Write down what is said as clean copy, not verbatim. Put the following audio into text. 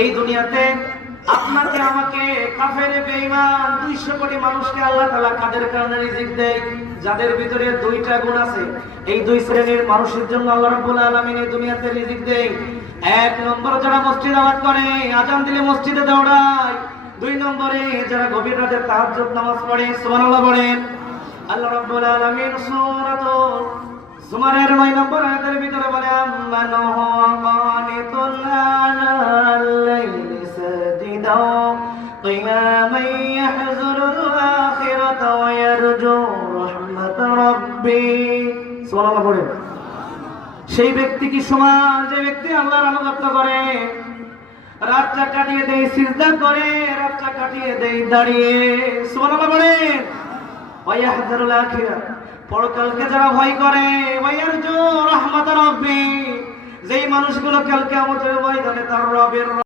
এই দুনিয়াতে আপনাকে আমাকে কাফের বেঈমান 200 কোটি মানুষকে আল্লাহ তাআলা কাদের কারণে রিজিক দেয়? যাদের ভিতরে দুইটা গুণ আছে। এই দুই শ্রেণীর মানুষের জন্য আল্লাহ রাব্বুল আলামিন এই দুনিয়াতে রিজিক দেয়। এক নম্বর যারা মসজিদ আবাদ করে, আজান দিলে মসজিদে দৌড়ায়। দুই নম্বরে যারা গভীর রাতে তাহাজ্জুদ নামাজ পড়ে। সুবহানাল্লাহ বলেন। আল্লাহ রাব্বুল আলামিন সূরাতুল জুমারের 9 নম্বর আয়াতের ভিতরে বলে আম্মান হুয়া কানিতুন আনাল লাইলি সাজিদাও কিয়ামান ইয়াহযুরুল আখিরাতা ওয়া ইয়ারজু রাহমাত রাব্বি। সুবহানাল্লাহ বলেন। সেই ব্যক্তি কি সমান যে ব্যক্তি আল্লাহর আনুগত্য করে, রাতটা কাটিয়ে দেয় সিজদা করে, রাতটা কাটিয়ে দেয় দাঁড়িয়ে। সুবহানাল্লাহ বলেন। ওয়া ইয়াহযুরুল আখিরা, পরকালকে যারা ভয় করে, ওয়ায়ারজু রাহমাত রাব্বি, যেই মানুষগুলো কাল কিয়ামতের ময়দানে তার রবের